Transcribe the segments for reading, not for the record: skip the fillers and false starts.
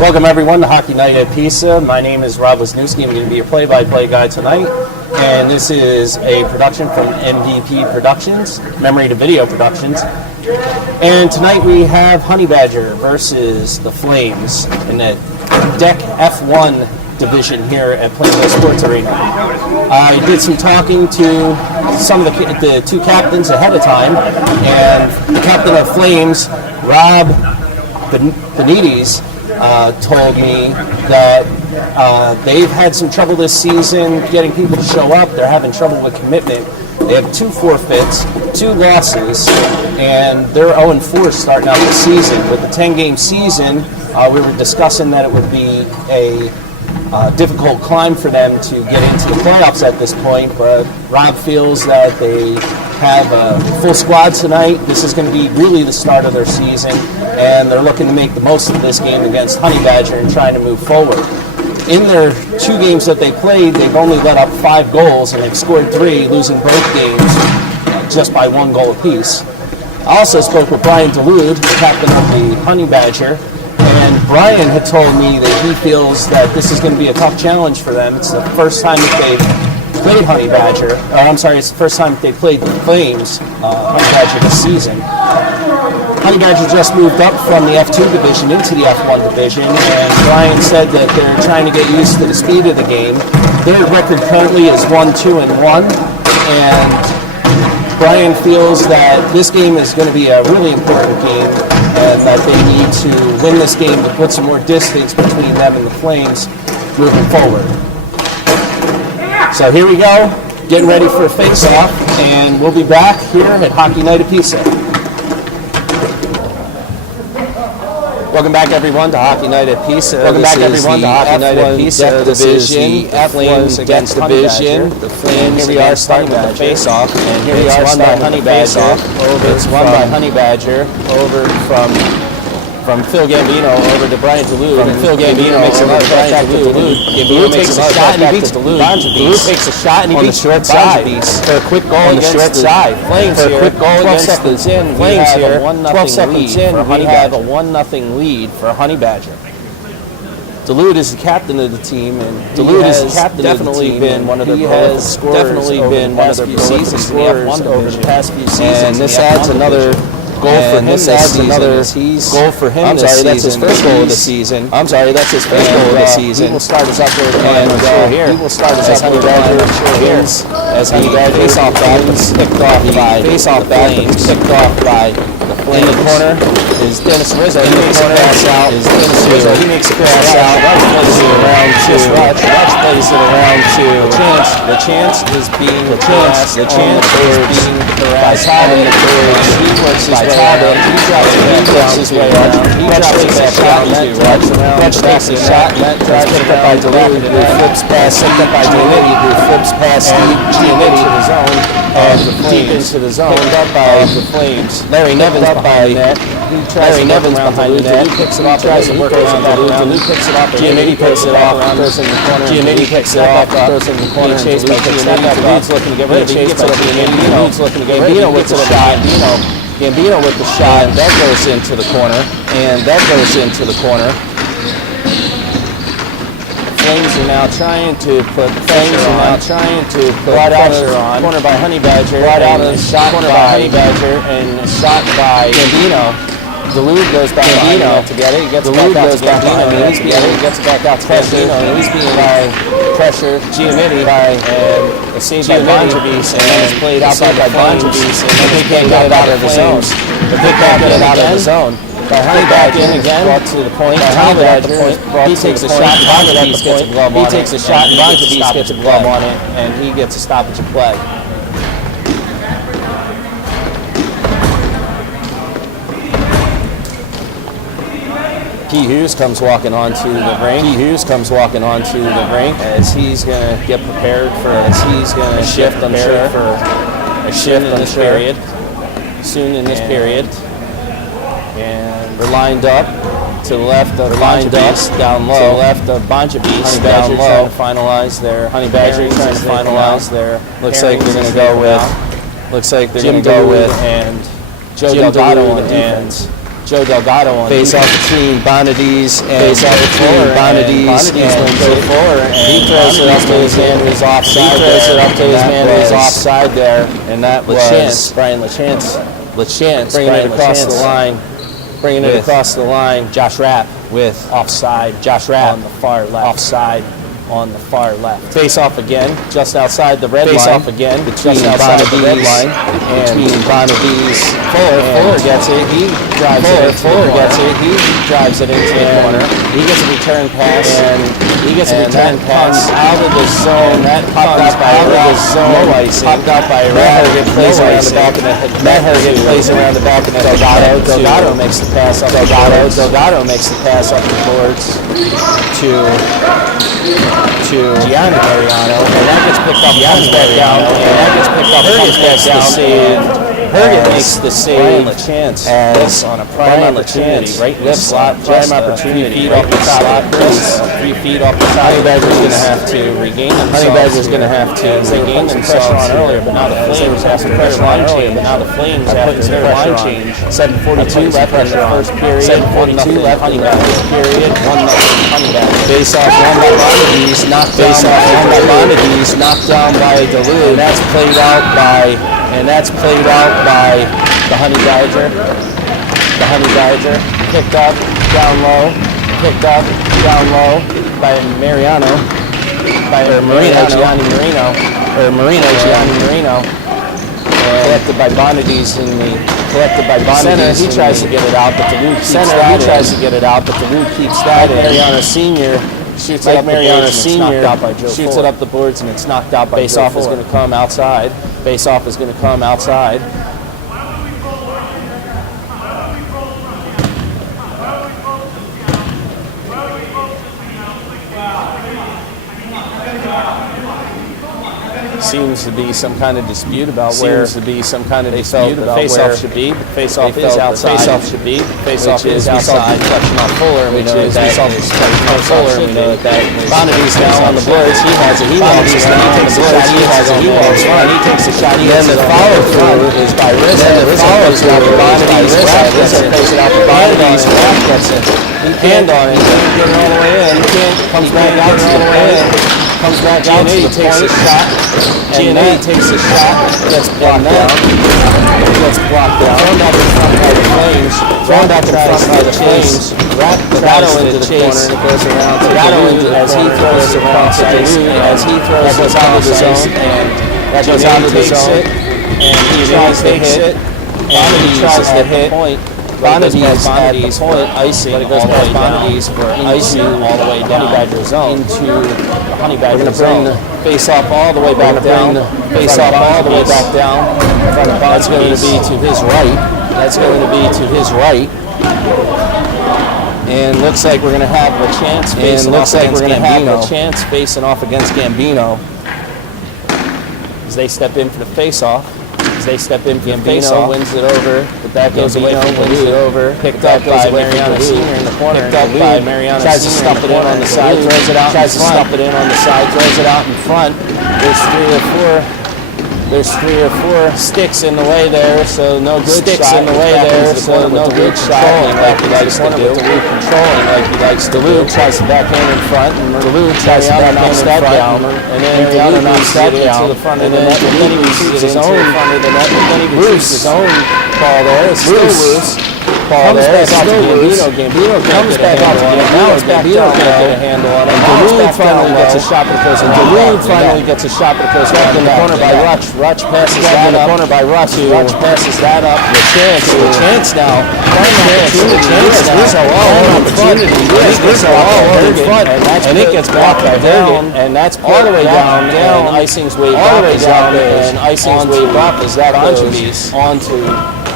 Welcome everyone to Hockey Night at Pisa. My name is Rob Wisniewski. I'm going to be your play-by-play guy tonight. And this is a production from MVP Productions, Memory to Video Productions. And tonight we have Honey Badger versus the Flames in the Deck F1 division here at Plainville Sports Arena. I did some talking to some of the two captains ahead of time, and the captain of Flames, Rob Benitez, told me that they've had some trouble this season getting people to show up. They're having trouble with commitment. They have 2 forfeits, 2 losses, and they're 0-4 starting out the season. With the 10-game season, we were discussing that it would be a difficult climb for them to get into the playoffs at this point, but Rob feels that they have a full squad tonight. This is going to be really the start of their season, and they're looking to make the most of this game against Honey Badger and trying to move forward. In their 2 games that they played, they've only let up 5 goals, and they've scored 3, losing both games just by 1 goal apiece. I also spoke with Brian Dulude, the captain of the Honey Badger, and Brian had told me that he feels that this is going to be a tough challenge for them. It's the first time that they've played Honey Badger. It's the first time that they played the Flames, Honey Badger this season. Honey Badger just moved up from the F2 division into the F1 division, and Brian said that they're trying to get used to the speed of the game. Their record currently is 1-2-1, and Brian feels that this game is going to be a really important game, and that they need to win this game to put some more distance between them and the Flames moving forward. So here we go, getting ready for a face-off, and we'll be back here at Hockey Night at Pisa. Welcome back, everyone, to Hockey Night at Pisa. Welcome back, everyone, to Hockey Night at Pisa. This is the Flames against division. The Flames. Here we are starting with the face-off, and here we are starting by Honey Badger. It's won by Honey Badger over from Phil Gambino over to Brian Dulude. From Phil Gambino makes another catch back to Dulude. Gambino takes a shot and he beats Dulude. Dulude takes a shot and he beats the short side for a quick goal on the short side. Flames here. For a quick goal 12 seconds in. Flames here. 12 seconds in. We have a 1-0 lead for Honey Badger. Dulude is the captain of the team, and Dulude has definitely been one of their prolific scorers over the past few seasons over the past few seasons. And this adds another goal for him this season. Goal for him this season. That's his first goal of the season. I'm sorry, that's his first goal of the season. He will start us up here. He will start us up here as Honey Badger face-off back was picked off by the Flames. Picked off by the Flames. In the corner is Dennis Rizzo. He makes a pass out. He makes a pass out. Rutsch plays it around to Rutsch plays it around to the chance is being harassed by Todd in the bridge. He works his way around. He drops his way around. He drops his back out to Rutsch. Rutsch takes a shot. That drives it up by Dulude, who flips past Giannitti, who flips past Giannitti to the zone, and deep into the zone. Picked up by the Flames. Larry Nevins behind the net. Larry Nevins behind the net. He picks it off. Tries to work around Dulude. Dulude picks it off. Giannitti picks it off. Goes in the corner. Giannitti picks it off. Goes in the corner. Chased by Giannitti. Dulude's looking to get rid of it. Chased by Giannitti. Dulude's looking to get rid of it. Gambino with the shot. Gambino with the shot. That goes into the corner. And that goes into the corner. Flames are now trying to put pressure on. Corner by Honey Badger. Right out of the shot by Honey Badger and shot by Gambino. Dulude goes back Gambino to get it. He gets Dulude back out to Gambino. He gets back out to Gambino. He's being by pressure. Giannitti and a save by Bonjavis, and then it's played outside by Bonjavis, and they can't get it out of the zone. But they can't get it out of the zone. By Honey Badger again, brought to the point. Honey Badger, he takes a shot. Bonjavis gets a glove on it. He takes a shot, and Bonjavis gets a glove on it, and he gets a stoppage of play. P. Hughes comes walking onto the rink. As he's going to get prepared for a shift, I'm sure, for a shift in this period. Soon in this period. And we're lined up to the left of Bonjavis, down low. To the left of Bonjavis, down low. Trying to finalize their Honey Badger. Trying to finalize their. Looks like they're going to go with. Looks like they're going to go with and Joe Delgado and Joe Delgado on face off between Bonadies and Bonadies and Joe Fuller, and he throws it up to his man who's offside. He throws it up to his man who's offside there, and that was Brian LaChance. bringing it across the line. Bringing it across the line. Josh Rapp with offside. Josh Rapp on the far left. offside. On the far left. Face off again, just outside the red line. Face off again, between just outside the red line. Between Bonadies. Fuller gets it. He drives it. Fuller gets it. He drives it into the corner. He gets a return pass. And he gets a return pass out of the zone. That popped out by no icing. Popped out by Herget plays around the back of the head. Herget plays around the back of the Delgado. Delgado makes the pass up. Delgado makes the pass up the boards to Gianni Mariano, and that gets picked up, comes back down, and that gets picked up, comes back down. Herget makes the save. Brian LaChance as on a prime opportunity, right in the slot, prime opportunity, right off the top, 3 feet off the top. Honey Badger's going to have to regain themselves. Honey Badger's going to have to regain some pressure on earlier, but now the Flames have some pressure on earlier, but now the Flames have their line change. 7:42 left in the first period. 7:42 left in the first period. 1-0 Honey Badger. Face off one by Bonadies, knocked down by Duluth. And that's played out by the Honey Badger. The Honey Badger picked up down low by Mariano, Gianni Marino. Collected by Bonadies in the center. He tries to get it out, but Duluth keeps that in. Mariano Senior shoots it up the boards and it's knocked out by Face off is going to come outside. Face off is going to come outside. Seems to be some kind of dispute about where the face-off should be. Face-off is outside. Face-off should be. Face-off is outside. Touching on Fuller, We know that Bonadies now on the boards. He has it. He walks on. He takes a shot. Then the follow-through is by Rizzo. Rizzo plays it out to Bonadies. Rapp gets it. Hand on it. Can't get it all the way in. Comes back out to the point. Comes back out to the takes a shot. Giannetti takes a shot. Gets blocked down. Thrown out in front by the Flames. Rapp Delgado into the corner and it goes around to Duluth as he throws around to Duluth as he throws it out of the zone. And that goes out of the zone. And he tries to hit. Bonadies tries to hit. Bonadies at the point, icing, but it goes past Bonadies for icing all the way down Honey Badger zone. into the Honey Badger We're going to bring the face-off all the way back down. Face-off all the way back down. That's going to be to his right. And looks like we're going to have LaChance facing off against Gambino. As they step in for the face-off. Gambino wins it over, but that goes away from Duluth. Picked up by Mariano Senior in the corner. Tries to stuff it in on the side, throws it out in front. There's three or four sticks in the way there, so no good shot. Like he likes to do. Duluth tries to backhand in front, and Duluth tries to backhand that down, and then Mariano knocks that down to the front of the net, and then he receives his own ball there. It's still loose. Comes back out to Gambino comes back out to Gambino. Now it's back down. Get a handle on it. Duluth finally gets a shot, but it goes in the corner by Rutch. Rutch passes that up. Rutch passes that up. LaChance now. Rizzo all in front. And it gets blocked by Herget. And that's all the way down. And icing's waved off. And icing's waved off as that goes onto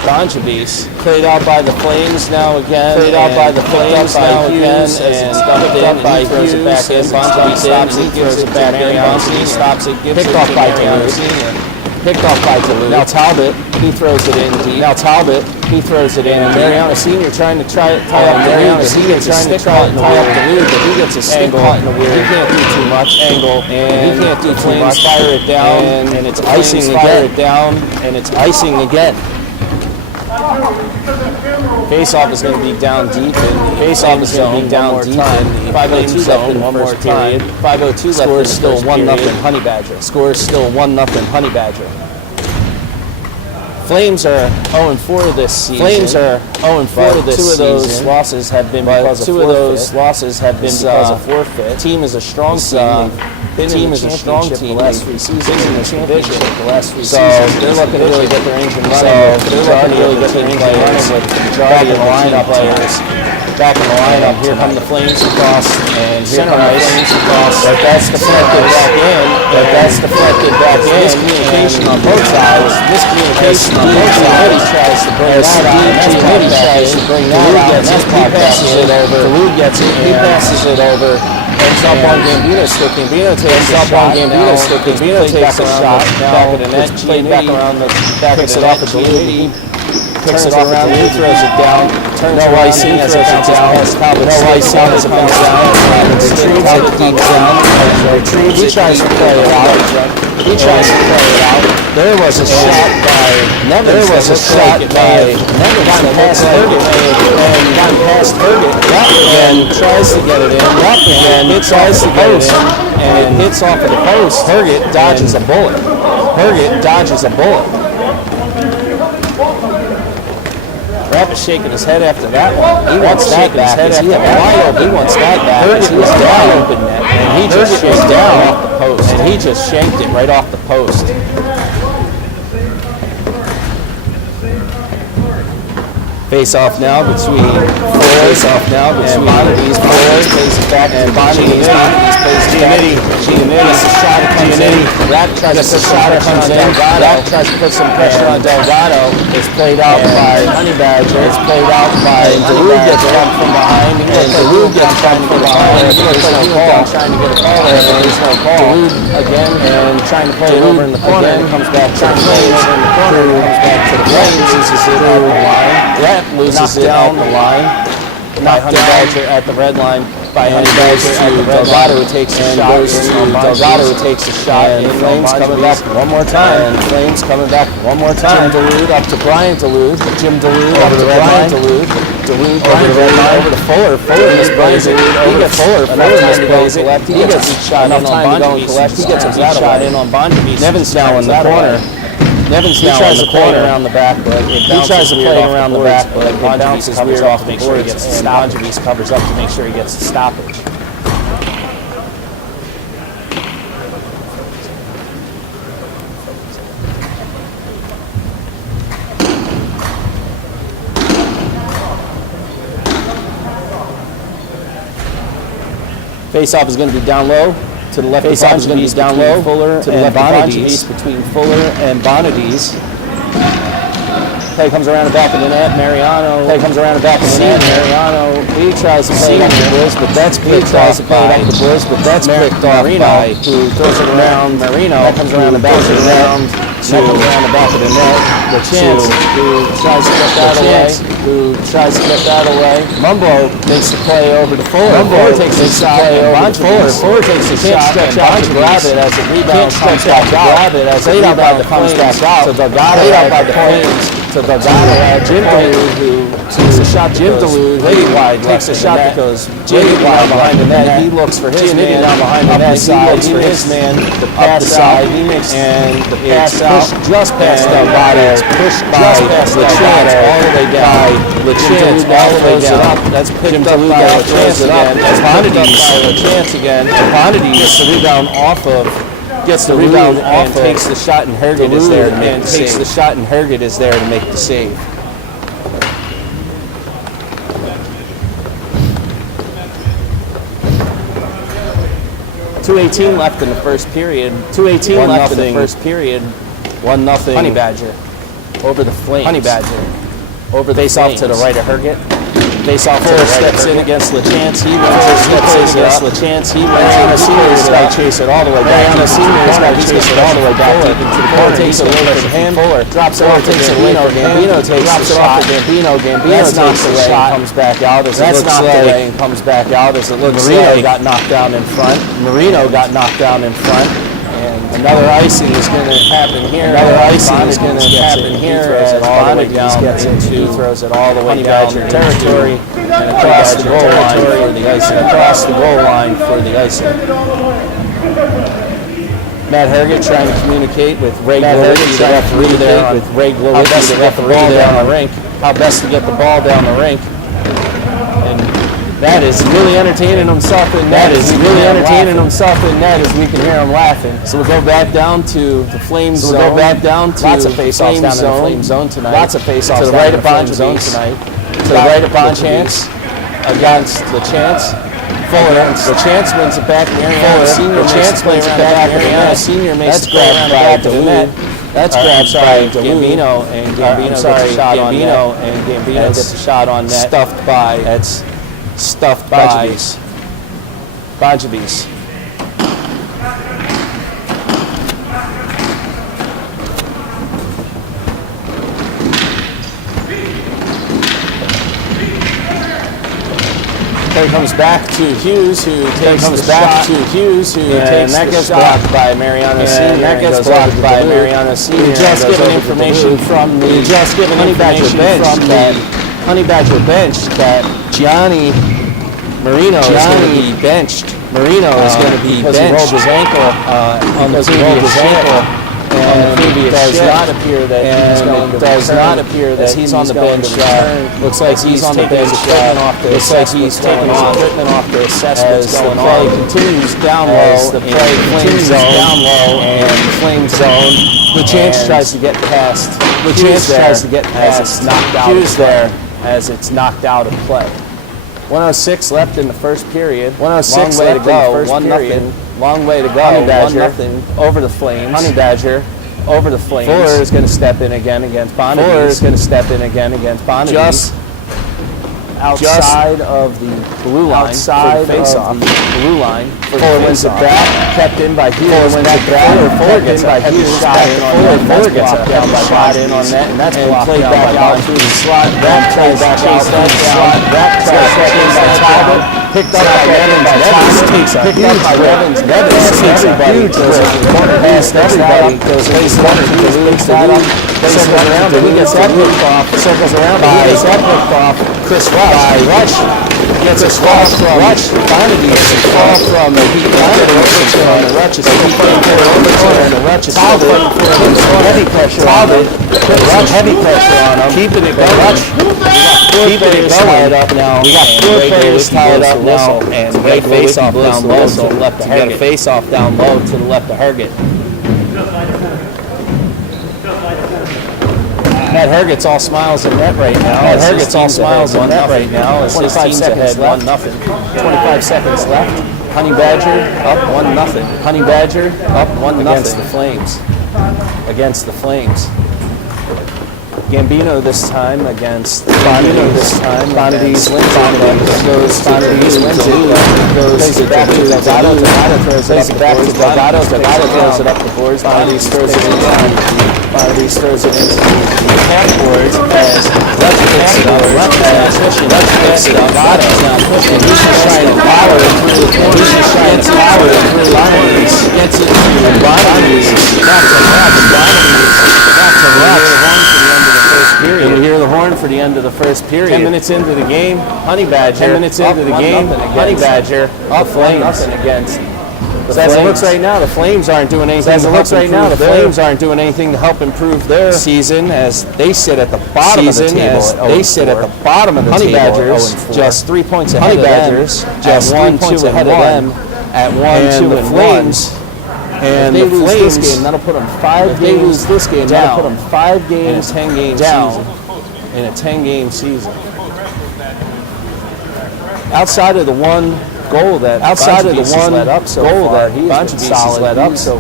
Bonjavis. Played out by the Flames now again. And it's dumped in by Hughes. Throws it back in. Bonjavis stops it, gives it back in. Bonjavis stops it, gives it back in. Picked off by Duluth. Now Talbot, he throws it in deep. And Mariano Senior trying to tie up Duluth, but he gets a stick caught in the weird. He can't do too much. And he can't do too much. Fire it down, and it's icing again. Face Face-off is going to be down deep, and face-off is going to be down deep. 5:02 left in the first period. 5:02 left. Score is still 1-0 Honey Badger. Score is still 1-0 Honey Badger. Flames are 0-4 this season. Flames are 0-4 this season. Two of those losses have been because of forfeit. Team is a strong team. The team is a strong team. The last 3 seasons in the championship. The last 3 seasons. They're looking to really get their engine running. Back in the lineup players. Back in the lineup. Here come the Flames across, and here come the Flames across. But that's deflected back in. But that's deflected back in. Miscommunication on both sides. Miscommunication on both sides. Tries to bring that out. He tries to bring that out. He passes it over. Dalude gets it. He passes it over. Ends up on Gambino. Still Gambino takes a shot. Gambino still Gambino takes a shot. Back of the net. Played back around the back of the net. Picks it off at Dalude, throws it down. Turns no icing as it comes down. No icing as it comes down. Retrieves it deep down. He tries to play it out. He tries to play it out. There was a shot by Nevins. There was a shot by Nevins. Gotten past Herget. And gotten past Herget. And tries to get it in. And it tries to get it in. And it hits off of the post. Herget dodges a bullet. Herget dodges a bullet. Rapp is shaking his head after that one. He wants that back. He wants that back. He was wide open net, and he just shanked down off the post. And he just shanked it right off the post. Face off now between Bonadies. Bonadies plays it back to Bonadies. Bonadies plays it back to Giannitti. Shot comes in. Rapp tries to put shot comes in. Rapp tries to put some pressure on Delgado. It's played out by Honey Badger. It's played out by Dalude gets bumped from behind. And Dalude gets bumped from behind. There's no call. Trying to get a call there. There's no call. Dalude again and trying to play it over in the corner. Comes back. Trying to play it over in the corner. Comes back to the Flames. Loses it at the line. Rapp loses it down the line. Knocked Honey Badger at the red line by Honey Badger at the red line. Delgado takes a shot. Delgado takes a shot. And Flames coming back one more time. And Flames coming back one more time. Jim Dalude up to Brian Dalude. Jim Dalude up to Brian Dalude. Dalude over the red line over to Fuller. Fuller misplays it. Over to Fuller. Fuller misplays it. He gets a shot in on Bonjavis. He gets a shot in on Bonjavis. Nevins now in the corner. Nevins now in the corner around the back, but he tries to play around the back, but it bounces weird off to make sure he gets the stop. Bonjavis covers up to make sure he gets the stoppage. Face-off is going to be down low. To the left, face-off is going to be down low. Fuller to the left, Bonadies. Between Fuller and Bonadies. Play comes around the back of the net. Mariano. Play comes around the back of the net. Mariano. He tries to play it under the Bulls, but that's picked off by Marino, who throws it around Marino. That comes around the back of the net. That comes around the back of the net. The chance who tries to get that away. Mumbo takes the play over to Fuller. Fuller takes the shot over to Fuller. Fuller takes the shot and Bonjavis grab it as the rebound comes back out. Comes back out. So Delgado by the Flames. To Delgado at Jim Dalude, who takes a shot. Jim Dalude, way wide, takes a shot because Jim wide behind the net. He looks for his man down behind the net side. He makes man the pass side. He makes and the pass out just past Delgado. Pushed by LeChance all the way down. LeChance all the way down. That's picked up by LeChance again. That's picked up by LeChance again. Bonadies gets the rebound off of. Gets the rebound off and takes the shot, and Herget is there to make the save. Takes the shot, and Herget is there to make the save. .218 left in the first period. 2:18 left in the first period. 1-0. Honey Badger over the Flames. Honey Badger over the face-off to the right of Herget. Face-off Fuller steps in against LeChance. He wins. Steps in against LeChance. He wins. Senior's got to chase it all the way back. Senior's got to chase it all the way back deep into the corner. Takes it away from him. Fuller drops it off to Gambino. Gambino takes the shot. Gambino takes the shot. Comes back out as it looks like. Comes back out as it looks like. Marino got knocked down in front. And Another icing is going to happen here. Another icing is going to happen here as Bonadies gets into, throws it all the way down the territory and across the goal line for the icing. Across the goal line for the icing. Matt Herget trying to communicate with Ray Glowicki, the referee there, with Ray Glowicki, the referee down the rink. How best to get the ball down the rink. And that is really entertaining himself in net. That is really entertaining himself in net as we can hear him laughing. So we'll go back down to the Flames zone. We'll go back down to lots of face-offs down in the Flame zone tonight. Lots of face-offs to the right of Bonjabis tonight. To the right of Bonchance against the Chance. Fuller. The Chance wins it back. Mariano Senior. The Chance wins it back. Mariano Senior makes it grab by Duluth. That's grabbed by Gambino, and Gambino gets a shot on net. And Gambino gets a shot on net. Stuffed by. That's stuffed by Bonjabis. There comes back to Hughes, who takes the shot. And that gets blocked by Mariano Senior. And that gets blocked by Mariano Senior. We just given information from the Honey Badger bench that Gianni Marino is going to be benched. Marino is going to be benched. He rolled his ankle on the previous ankle. And it does not appear that he's on the bench. Looks like he's on the bench. Looks like he's taking his equipment off to assess what's going on. The play continues down low. The play continues down low and Flame zone. The Chance tries to get past. The Chance tries to get past. It's knocked out. Hughes there as it's knocked out of play. 1:06 left in the first period. 1:06 left in the first period. Long way to go. Honey Badger 1-0 over the Flames. Honey Badger over the Flames. Fuller is going to step in again against Bonadies. Just outside of the blue line. Outside of the blue line. Fuller wins it back. Kept in by Hughes. Fuller wins it back. Fuller gets a heavy shot in on net. Fuller gets a heavy shot in on net, and that's played back out through the slot. That tries back out through the slot. That tries to chase that Talbot. Picked up by Evans. Picked up by Evans. Evans takes everybody. Goes corner past everybody. Goes face corner. He leads that up. Circles around, but he gets that picked off. Circles around, but he gets that picked off. Chris Rush gets a call from Rush. Bonadies gets a call from the Heat. The Rush is still fighting for an overturn. The Rush is still fighting for an overturn. Heavy pressure on him. Rush heavy pressure on him. Keeping it going. Keeping it going up now. We got 4 players tied up now, and we got a face-off down low to the left of Herget. We got a face-off down low to the left of Herget. Matt Herget's all smiles and net right now. Matt Herget's all smiles and net right now. As his team's ahead 1-0. 25 seconds left. Honey Badger up 1-0. Honey Badger up 1-0 against the Flames. Against the Flames. Gambino this time against Bonadies. Bonadies wins it. Bonadies wins it. Goes back to Delgado. Delgado throws it back to Delgado. Delgado throws it up the boards. Bonadies throws it in. Bonadies throws it into the backboards as Lutz picks it up. Lutz picks it up. Delgado's not pushing. He's just trying to power it through the corner. He's just trying to power it through Bonadies. Gets it to Bonadies. Back to Bonadies. Back to Lutz. And we hear the horn for the end of the first period. 10 minutes into the game, Honey Badger. 10 minutes into the game, Honey Badger up Flames against. As it looks right now, the Flames aren't doing anything. As it looks right now, the Flames aren't doing anything to help improve their season as they sit at the bottom of the table. They sit at the bottom of the table. Honey Badgers just 3 points ahead of them. Just 1 points ahead of them at 1-2-1. And if they lose this game, that'll put them 5 games. If they lose this game, that'll put them 5 games in a 10-game season. In a 10-game season. Outside of the one goal that Bonjabis has let up so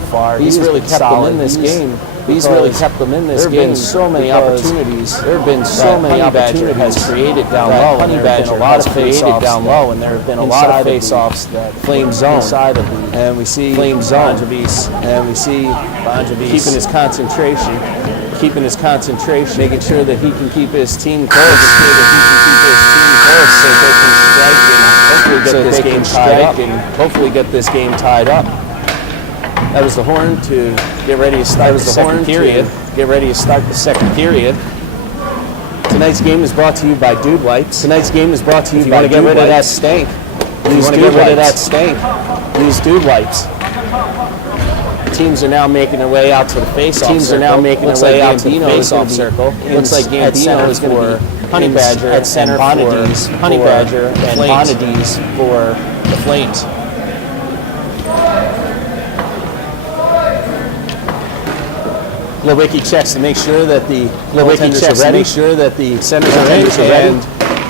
far, he's really kept them in this game. He's really kept them in this game. There have been so many opportunities. There have been so many opportunities has created down low. Honey Badger has created down low, and there have been a lot of face-offs that Flame zone inside of the. And we see Flame zone. And we see Bonjabis keeping his concentration, making sure that he can keep his team close, so they can strike and hopefully get this game tied up. That was the horn to get ready to start the second period. Get ready to start the second period. Tonight's game is brought to you by Dude Wipes. Tonight's game is brought to you by Dude Wipes. If you want to get rid of that stank, use Dude Wipes. Use Dude Wipes. Teams are now making their way out to the face-off circle. Teams are now making their way out to the face-off circle. Looks like Gambino is going to be Honey Badger at center for Honey Badger and Bonadies for the Flames. Lewicki checks to make sure that the centers are in and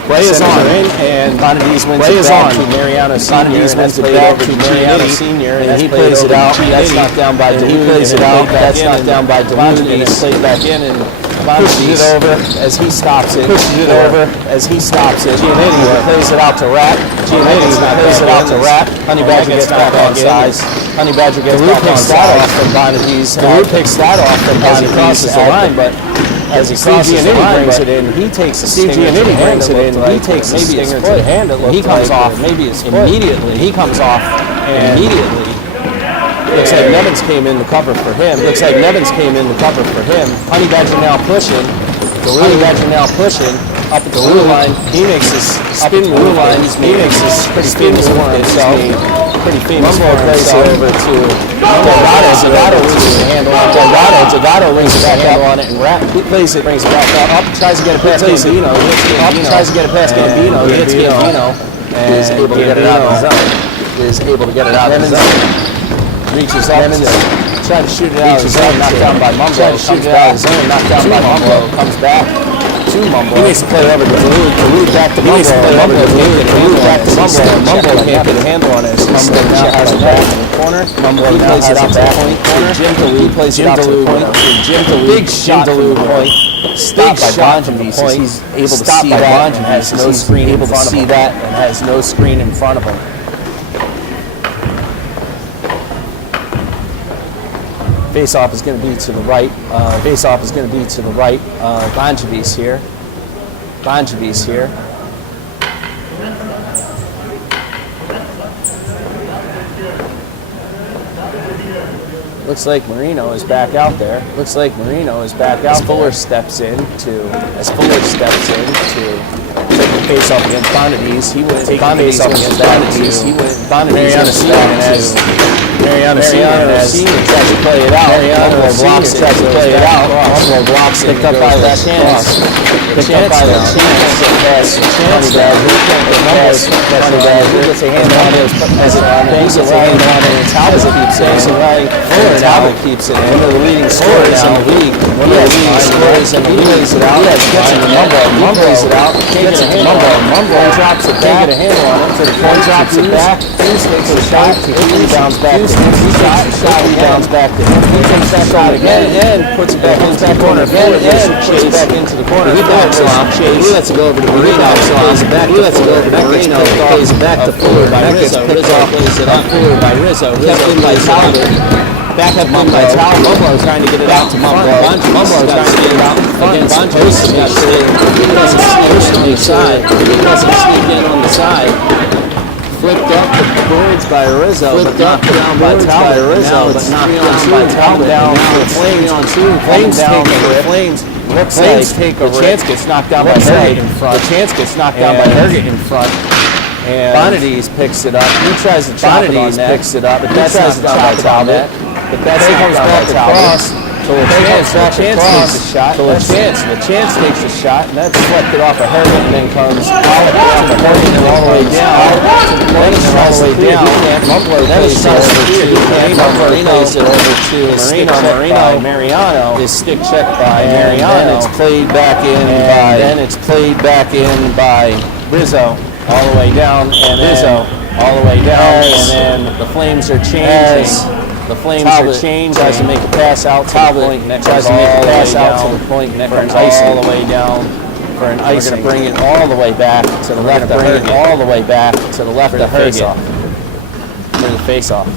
play is on. And Bonadies wins it back to Mariano Senior. Wins it back to Mariano Senior, and he plays it out. That's knocked down by Duluth. He plays it out. That's knocked down by Duluth, and it's played back in and pushes it over as he stops it. Pushes it over as he stops it. Giannetti plays it out to Rat. Giannetti plays it out to Rat. Honey Badger gets back on size. Honey Badger gets back on size from Bonadies. Duluth picks that off from Bonadies as he crosses the line, but as he crosses the line, brings it in, he takes a stinger to the hand. He takes a stinger to the hand. He comes off. Maybe it's immediately. He comes off immediately. Looks like Nevins came in to cover for him. Honey Badger now pushing. Honey Badger now pushing up at the blue line. He makes his spin move. He makes his pretty famous for himself. Pretty famous for himself. Over to Delgado. Delgado loses the handle on it. Delgado loses the handle on it, and Rat plays it, brings it back up. Tries to get it past Gambino. Tries to get it past Gambino. Hits Gambino. And is able to get it out of the zone. Reaches up to try to shoot it out of the zone, knocked down by Mumbo. Comes back to Mumbo. He makes the play over to Duluth back to Mumbo. Mumbo can't get a handle on it. Mumbo now has it back in the corner. Mumbo now has it out to the point corner. Jim Duluth plays it out to the point. Big shot from the point. Stopped by Bonjavis. He's able to see that and has no screen in front of him. Face-off is going to be to the right. Bonjavis here. Looks like Marino is back out there. As Fuller steps in to take the face-off against Bonadies. He went Bonadies against Bonadies. He went Mariano Senior tries to play it out. Mariano blocks it. Picked up by that chance. Honey Badger gets a hand on it. Talbot keeps it in. One of the leading scorers in the league. He lays it out. Gets it to Mumbo. Plays it out. Gets it to Mumbo. Drops it back. Can't get a handle on it. To the point. Drops it back. Takes a shot. He rebounds back. Rebounds back to him. He takes that shot again and puts it back into the corner. Puts it back into the corner. He lets it go over to Marino. Plays it back to Fuller. That gets picked off. Fuller by Rizzo. Kept in by Talbot. Back up by Talbot. Mumbo trying to get it out to Mumbo. Mumbo trying to get it out against Post. He doesn't sneak in on the side. Flipped up the boards by Rizzo, but knocked down by Talbot. Now it's 3-on-2. Down to the Flames on 2. Flames down for the Flames. Flames take a chance, gets knocked down by Herget in front. In front. And Bonadies picks it up. He tries to chop it on that. Picks it up, but that's not by Talbot. But that's comes back across. So the chance takes a shot. The chance takes a shot, and that's deflected off of Herget, and then comes out off of Herget and all the way down. Mumbo plays it over to Mariano. Is stick checked by Mariano. And it's played back in by Rizzo. All the way down, and then the Flames are changing. Tries to make a pass out to the point, and tries to make a pass out to the point, and all the way down for an icing. We're going to bring it all the way back to the left of Herget. For the face-off.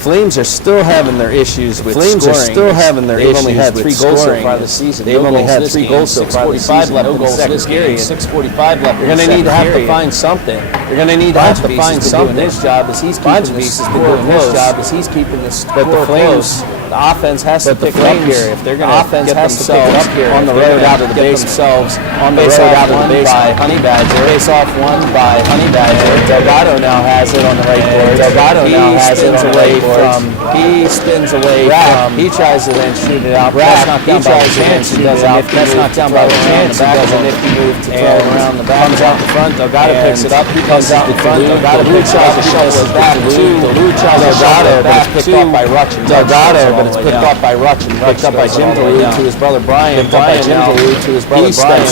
Flames are still having their issues with Flames scoring. are still having their They've issues only had with 3 goals so scoring. far this season. They've only had this 3 game. goals so far this season. left No in the goals second this period. game. 6:45 left. You're going to need to have to find something. You're going to need to have to find something. His job is he's keeping Bonjevic this has been score doing close. his job is he's keeping this But the score Flames, close. the offense has to But the pick up Flames, here. If they're going the to offense get has to pick themselves up here. on the If they're road gonna out of the get base, themselves on the face road off out of the one base by Honey Badger. Face off one by Honey Badger. Delgado now has it on the right board. Delgado now has it on the right board. He spins away from. He tries to then shoot it out. That's knocked down by the chance. He does out. That's knocked down by the chance. He does a nifty move to throw it around the back. Comes out in front. Delgado picks it up. He comes out in front. Delgado tries to shovel it back to Duluth. Delgado, but it's picked up by Rutchin. Delgado, but it's picked up by Rutchin. Picked up by Jim Duluth to his brother Brian. Picked up by Jim Duluth to his brother Brian.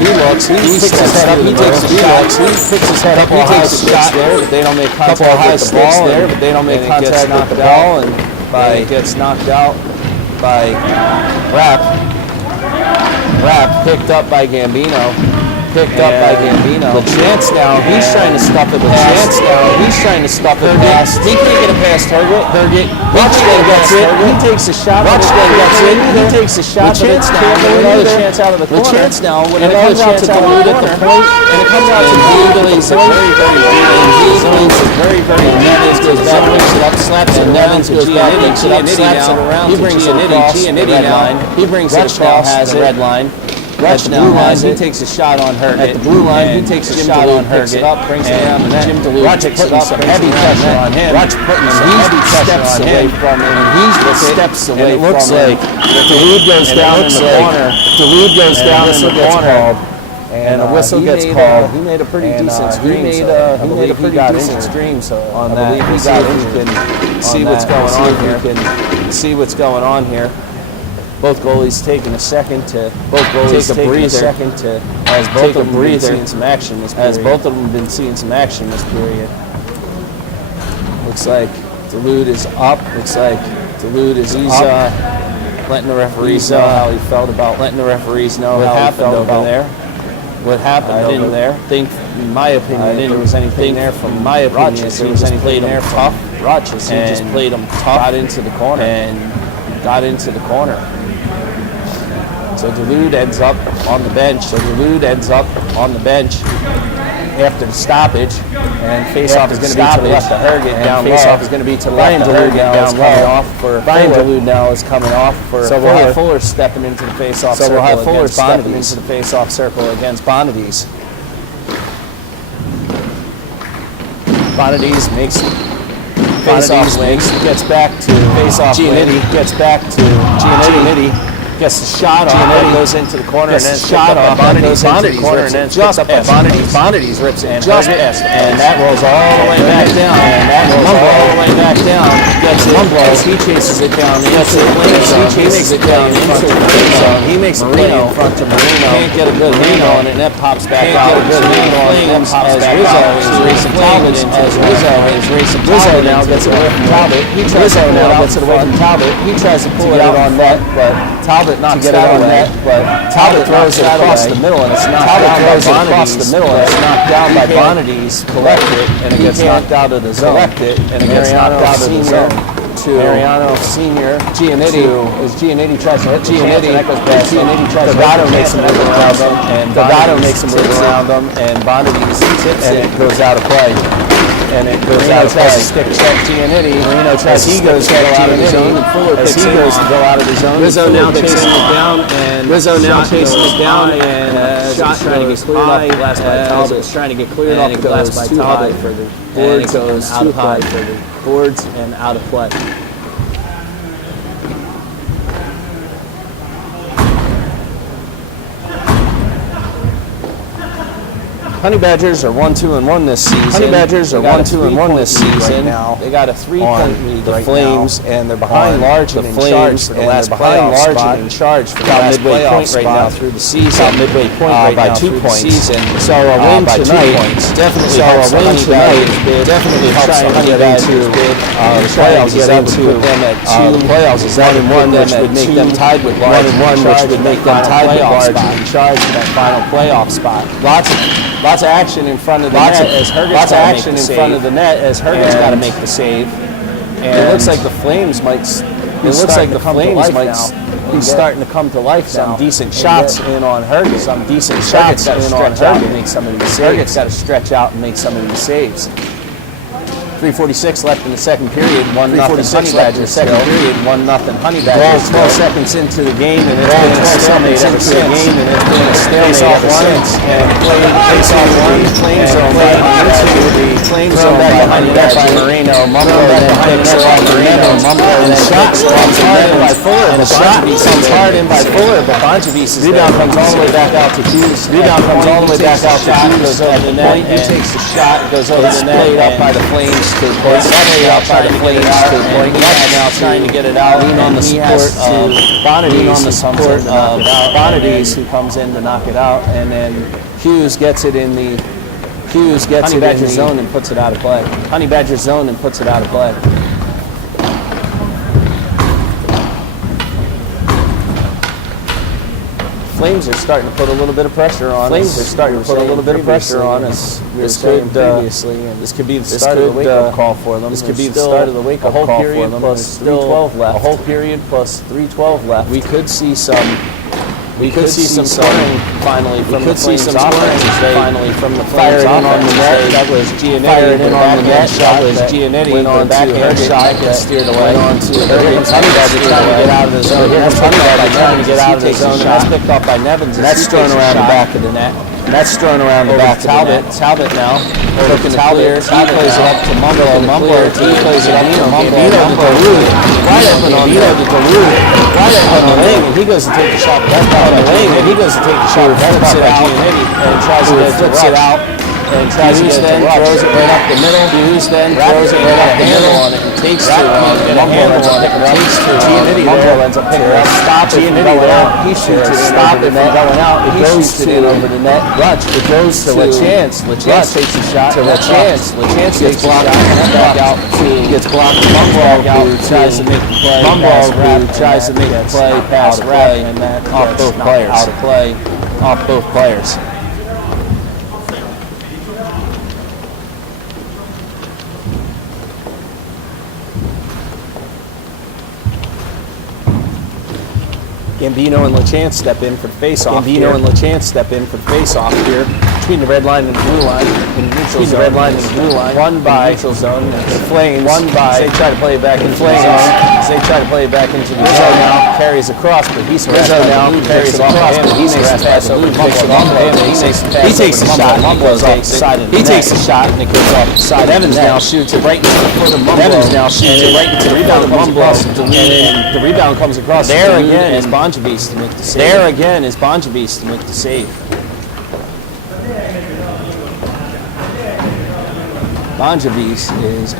He looks. He picks his head up. He takes a shot. He picks his head up. He takes a shot there, but they don't make contact with the ball. There, but they don't make contact with the ball, and it gets knocked out by Rapp, picked up by Gambino. Picked up by Gambino. The chance now, he's trying to stuff it past. He's trying to stuff it past. He can't get it past Herget. Rutschden gets it. He takes a shot. Rutschden gets it. He takes a shot. The chance now, another chance out of the corner. The chance now, when it comes out to Duluth at the point, and it comes out to Duluth, he makes it very, very Nevins goes back, brings it up, slaps it around. Goes back, brings it up, slaps it around. He brings it across the red line. He brings it across the red line. At the blue line, he takes a shot on Herget. At the blue line, he takes a shot on Herget. Brings it down the net. Jim Duluth picks it up, some heavy pressure on him. Putting some heavy steps away from him, and he's steps away from him. It looks like Duluth goes down in the corner. Duluth goes down in the corner, and a whistle gets called. He made a pretty decent scream. He made a pretty decent scream on that. We can see what's going on here. See what's going on here. Both goalies taking a second to take a breather. As both of them been seeing some action this period. As both of them been seeing some action this period. Looks like Duluth is up. Looks like Duluth is up. Letting the referees know how he felt about. Letting the referees know how he felt over there. What happened over there? Think, in my opinion, there was anything there from my opinion. There was anything there tough. Rutschden, he just played him tough. Got into the corner. So Duluth ends up on the bench. After the stoppage, and face-off is going to be to the left of Herget down low. Face-off is going to be to the left of Herget down low. Brian Duluth now is coming off for so we'll have Fuller stepping into the face-off circle. So we'll have Fuller stepping into the face-off circle against Bonadies. Bonadies makes face-off wings. Gets back to face-off. Gets back to Giannitti. Gets the shot off, and goes into the corner, and then shot off, and goes into the corner, and then just up by Bonadies rips it, and just past, and that rolls all the way back down, Gets it, as he chases it down into the lane zone, he chases it down into the lane zone, he makes a play in front of Marino, can't get a good handle on it, and that pops back out, as Rizzo is racing Talbot Rizzo now gets it away from Talbot, he tries to pull it out on net, but Talbot knocks it out of net, but Talbot throws it across the middle, and it's knocked down by Bonadies. Collect it, and it gets knocked out of the zone. Mariano Senior, Giannitti, as Giannitti tries to hit Giannitti, that goes past Delgado makes him move around them, and Bonadies tips it, and it goes out of play. And it goes out of play. Stick check Giannitti. Marino tries to go out of the zone, and Fuller picks it out of the zone. Rizzo now chasing it down, and shot trying to get cleared off the glass by Talbot. Trying to get cleared off the glass by Talbot for the boards, goes too high for the boards and out of play. Honey Badgers are 1-2-1 this season. Right now. They got a 3-point lead. The Flames, and they're behind large and in charge for the last playoff spot. Midway point right now through the season. Midway point right now by 2 points. So a win tonight definitely helps the Honey Badgers into the playoffs. Is able to put them at 2 playoffs. Is 1-1, which would make them tied with large. 1-1, which would make them tied with large in charge for that final playoff spot. Lots of action in front of the net as Herget's got to make the save. it looks like the Flames might. It looks like the Flames might be starting to come to life now. Some decent shots in on Herget. Some decent shots in on Herget and make some of these saves. Herget's got to stretch out and make some of these saves. 3:46 left in the second period. 1-0 Honey Badgers. Second period. 1-0 Honey Badgers. 12 seconds into the game, and it's been a stalemate ever since. Face-off since. And played face-off one. Flame zone back into the flame zone back behind the net by Marino. Mumbo then picks it off Marino. Mumbo and then shot comes hard in by Fuller. And the shot comes hard in by Fuller, but Bonjavis is rebound comes all the way back out to Hughes. Rebound comes all the way back out to Hughes. Goes over the net. He takes the shot. Goes over the net. Played up by the Flames. To the point, played out by the Flames to the point. He's now trying to get it out. Lean on the support of Bonadies, on the support of Bonadies, who comes in to knock it out, and then Hughes gets it in the Honey Badger zone and puts it out of play. Honey Badger zone and puts it out of play. Flames are starting to put a little bit of pressure on us. Flames are starting to put a little bit of pressure on us. This could this could be the start of the wake-up call for them. This could be the start of the wake-up call for them. Plus 3:12 left. A whole period plus 3:12 left. We could see some. We could see some scoring finally from the Flames offense. Finally from the Flames on the net. That was Giannetti. Fired in on the net. That was Giannetti. Went on backhand shot and steered away. Went on to Honey Badger trying to get out of the zone. Here's Honey Badger trying to get out of the zone. That's picked off by Nevins. That's thrown around the back of the net. That's thrown around the back of the net. Talbot now. Looking to clear. He plays it up to Mumbo. He plays it up to Mumbo. Wide open on wide open on the wing, and he goes to take the shot. That's on the wing, and he goes to take the shot. Flips it out and tries to flips it out and tries to get it. Throws it right up the middle. Hughes then throws it right up the middle on it and takes to Mumbo ends up picking it up. Takes to Giannetti. Mumbo ends up picking it up. Stop it from going out. He shoots it. Stop it from going out. It goes to over the net. It goes to LaChance. LaChance takes a shot to LaChance. LaChance gets blocked back out. Gets blocked. Mumbo who tries to make the play. Mumbo who tries to make the play pass play and that off both players. Out of play off both players. Gambino and LaChance step in for the face-off. Gambino and LaChance step in for the face-off here between the red line and the blue line. In the neutral zone. The red line and the blue line. One by neutral zone. The Flames. One by. They try to play it back in Flames. They try to play it back into the zone now. Carries across, but he's harassed by the blue. Carries across, but he's harassed by the blue. He takes the shot. Mumbo's off the side of the net. He takes the shot and it goes off the side. Evans now shoots it right into the foot of Mumbo. Evans now shoots it right into the rebound of Mumbo. And the rebound comes across. There again is Bonjavis to make the save. There again is Bonjavis to make the save. Bonjavis is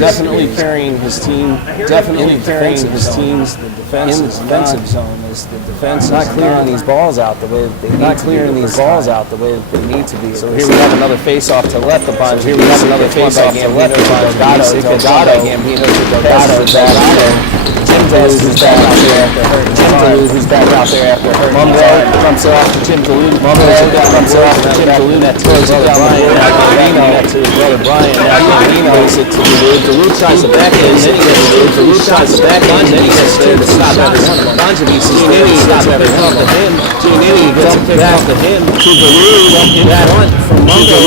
definitely carrying his team. Definitely carrying his team's in the defensive zone. As the defense not clearing these balls out the way that they need to be. So here we have another face-off to left the Bonjavis. Here we have another face-off to left the Bonjavis. Gambino to Delgado. Tim Duluth who's back out there after hurt. Mumbo dumps it off to Tim Duluth. Mumbo dumps it off to Tim Duluth. That throws it down Brian. Now Gambino to his brother Brian. Now Gambino gives it to Duluth. Duluth tries to back in. Then he gets Duluth. Duluth tries to back in. Then he gets there to stop every one of them. Bonjavis is there to stop every one of them. Giannetti gets it picked off to him. To Duluth in front from Mumbo.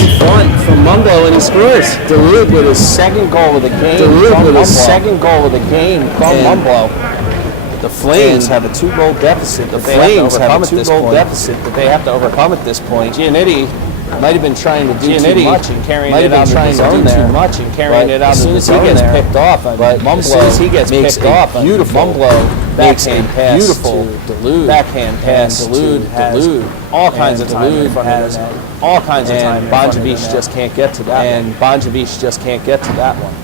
In front from Mumbo and he scores. Duluth with his second goal of the game. From Mumbo. The Flames have a 2-goal deficit. The Flames have a 2-goal deficit that they have to overcome at this point. Giannetti might have been trying to do too much and carrying it out of the zone there. As soon as he gets picked off, but Mumbo makes a beautiful backhand pass to Duluth. Backhand pass to Duluth. All kinds of time in front of the net. All kinds of time. Bonjavis just can't get to that. And Bonjavis just can't get to that one.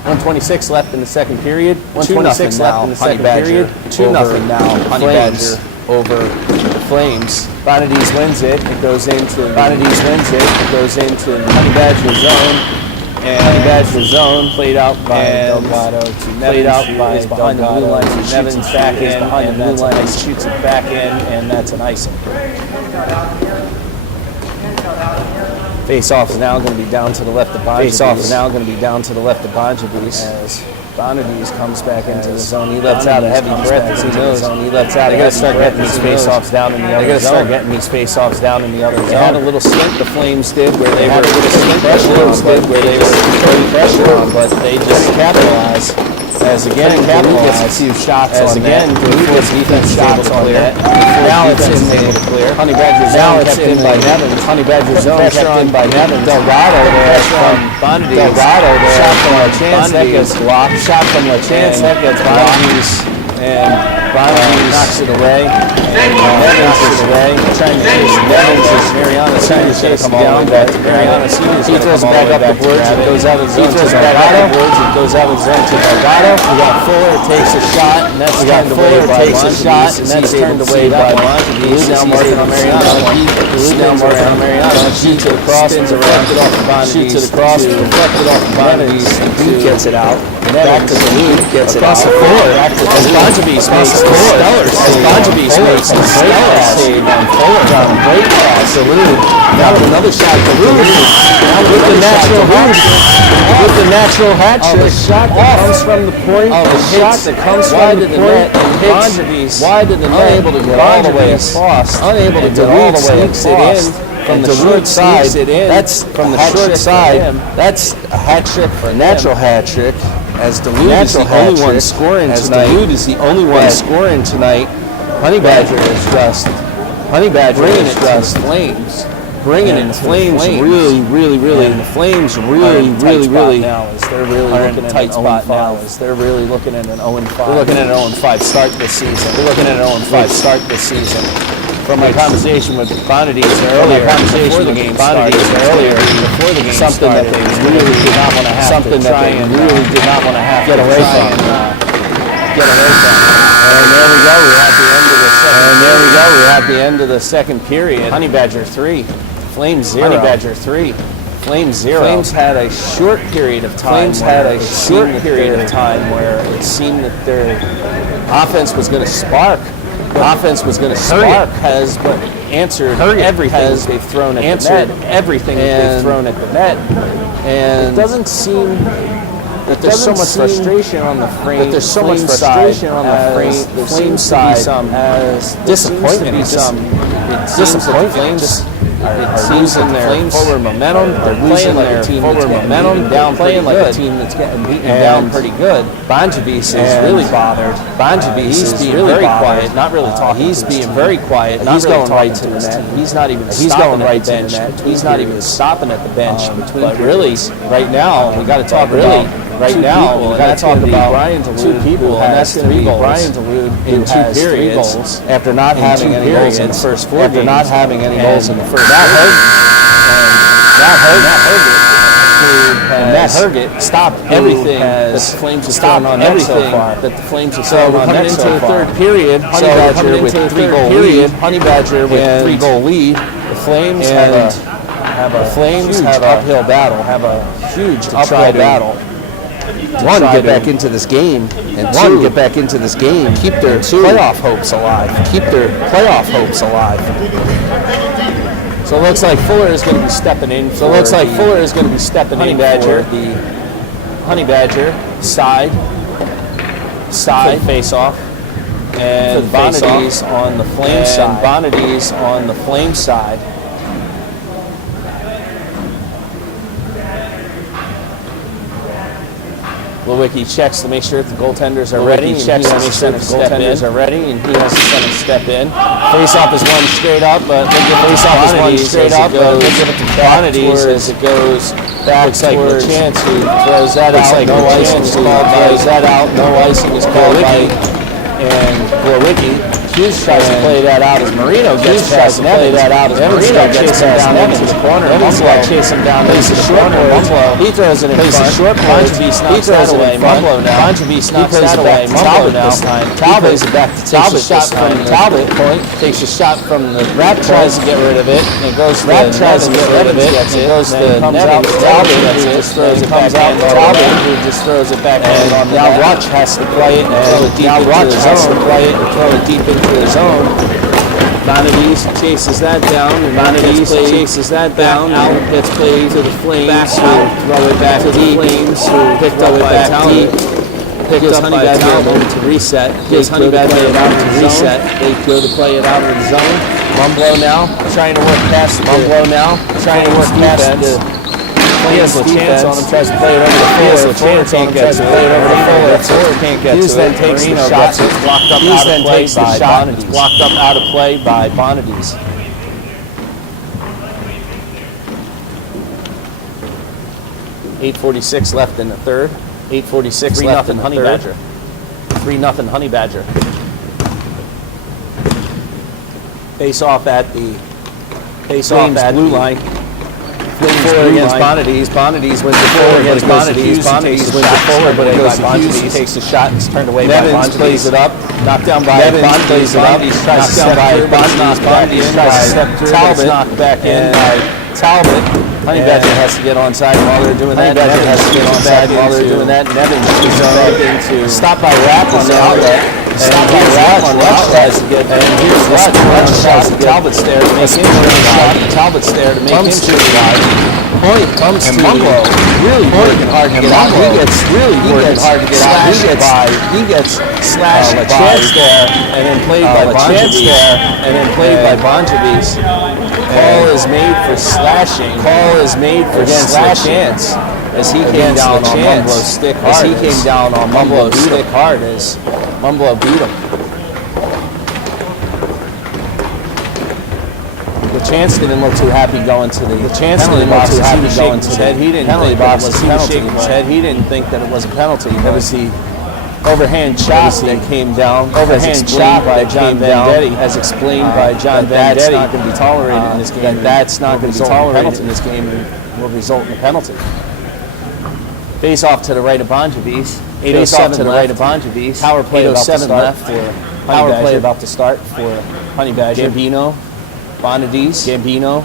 1:26 left in the second period. 1:26 left in the second period. 2-0 now. Honey Badger over the Flames. Bonadies wins it. It goes into Honey Badger zone. And Honey Badger zone played out by Delgado to Nevins. Played out by behind the blue line to Nevins back in, behind the blue line. He shoots it back in, and that's an icing. Face-off is now going to be down to the left of Bonjavis. Face-off is now going to be down to the left of Bonjavis as Bonjavis comes back into the zone. He lets out a heavy breath as he knows. He lets out. They got to start getting these face-offs down in the other zone. They got to start getting these face-offs down in the other zone. They had a little stint. The Flames did where they were putting pressure on, but they just capitalized. As again, Blue gets a few shots on that. Blue gets defense shots on that. Now it's in able to clear. Honey Badger zone kept in by Nevins. Honey Badger zone kept in by Nevins. Delgado there from Bonjavis. Delgado there. Shot from La Chance that gets blocked. Shot from La Chance that gets blocked. And Bonjavis knocks it away. Nevins knocks it away. Trying to chase Nevins as Mariana's trying to chase him down. Back to Mariana. He throws it back up the boards. It goes out of the zone. He throws it back up the boards. It goes out of the zone to Delgado. We got Fuller takes a shot, and that's turned away by Bonjavis. Now marking on Mariana. Blue now marking on Mariana. Shoot to the cross. Deflected off of Bonjavis. Shoot to the cross. Deflected off of Bonjavis. Blue gets it out. Back to Blue gets it out. Across the floor. Back to Bonjavis makes the stellar save. Bonjavis makes the stellar save on Fuller on a great pass. Blue. Now another shot to Blue. With the natural hat trick. With the natural hat trick. Shot that comes from the point. The shot that comes wide to the net and hits wide to the net. Unable to get all the way across. Unable to get all the way across. From the short side, that's from the short side. That's a hat trick for a natural hat trick. As Duluth is the only one scoring tonight. Duluth is the only one scoring tonight. Honey Badger is just bringing it just Flames. Bringing in Flames really. And the Flames really. Now as they're really looking at a tight spot now. As they're really looking at an 0-5. They're looking at an 0-5 start this season. They're looking at an 0-5 start this season. From my conversation with Bonjavis earlier, before the game started, something that they really did not want to have to try and get away from. And there we go. We're at the end of the second. And there we go. We're at the end of the second period. Honey Badger 3, Flames 0. Honey Badger 3, Flames 0. Flames had a short period of time. Where it seemed that their offense was going to spark. Offense was going to spark has but answered everything they've thrown at the net. Everything they've thrown at the net, and it doesn't seem that there's so much frustration on the frame. That there's so much frustration on the Flame side. As disappointment. It seems that the Flames. It seems in their forward momentum. They're playing like a team that's getting beaten down, playing like a team that's getting beaten down pretty good. Bonjavis is really bothered. Bonjavis is being very quiet, not really talking. He's being very quiet. He's going right to the net. He's not even stopping at the bench. He's not even stopping at the bench. But really, right now, we got to talk really. Right now, we got to talk about two people, and that's going to be Brian Duluth in 2 periods after not having any goals in the first 4 games. After not having any goals in the first 4 games. Matt Herget stopped everythth that the Flames have thrown on net so far. That the Flames have thrown on net so far. So we're coming into the third period. Honey Badger with 3-goal lead. Honey Badger with 3-goal lead. The Flames have a huge uphill battle. Have a huge uphill battle. One, get back into this game, and two, get back into this game. Keep their playoff hopes alive. Keep their playoff hopes alive. So it looks like Fuller is going to be stepping in. For the Honey Badger side face-off, and Bonjavis on the Flame side. Bonjavis on the Flame side. Lewicki checks to make sure that the goaltenders are ready. He checks to make sure that the goaltenders are ready, and he has to send a step in. Face-off is one straight up, but face-off is one straight up, but they give it to Bonjavis as it goes back. Looks like La Chance who throws that out. No icing is called. Throws that out. No icing is called by Glowicki. Hughes tries to play that out as Marino gets past Nevins. Evans got chase him down into the corner. Evans got chase him down into the corner. He throws it in front. Bonjavis knocks that away. Bonjavis knocks that away. Talbot this time. Talbot is back to take a shot from Talbot. Takes a shot from the Rapp, tries to get rid of it. And it goes to Rapp, tries to get rid of it. It goes to Nevins. Talbot just throws it back out. Talbot who just throws it back out. Now Ruch has to play it and throw it deep into the zone. Throw it deep into the zone. Bonadies chases that down, and Bonadies chases that down. Out gets played to the Flames. Back out, throw it back to the Flames, who picked up by Talbot. Picked up by Talbot to reset. Gives Honey Badger it out to reset. They go to play it out of the zone. Mumblo now trying to work past Mumblo now trying to work past the. He has a chance on him, tries to play it over the floor. He has a chance on him, tries to play it over the floor. Forward can't get to it. Hughes then takes the shot. It's blocked up out of play by Bonadies. It's blocked up out of play by Bonadies. 8:46 left in the third. 8:46 left in the Honey Badger. 3-0 Honey Badger. Face off at the blue line. Four against Bonadies. Bonadies wins the forward against Bonadies. Bonadies wins the forward, but it goes to Hughes. He takes the shot and it's turned away by Bonadies. plays it up. Knocked down by Bonadies. Plays it up. Knocked down by Bonadies. Bonadies tries to step through. Talbot knocked back in by Talbot. Honey Badger has to get onside while they're doing that. Nevins has to get onside while they're doing that. Nevins is back into stop by Rapp on the outlet. Stop by Rapp on the outlet. And here's Lutz shot. Talbot's there to make him shoot wide. Talbot's there to make him shoot wide. Point comes to Mumblo. Really working hard to get out. He gets really working hard to get out. He gets slashed by Chance there, and then played by Bonjavis. And then played by Bonjavis. Call is made for slashing. Call is made for slashing. As he came down on Mumblo's stick hard. As he came down on Mumblo's stick hard. As Mumblo beat him. The Chance didn't look too happy going to the penalty box. He was shaking his head. He didn't think that it was a penalty. He didn't think that it was a penalty. It was the overhand shot that came down. Overhand shot by John Vendetti, as explained by John Vendetti. That's not going to be tolerated in this game. That's not going to be tolerated in this game and will result in a penalty. Face off to the right of Bonjavis. 8:07 to the right of Bonjavis. Power play about to start for Power play about to start for Honey Badger. Gambino. Bonadies. Gambino.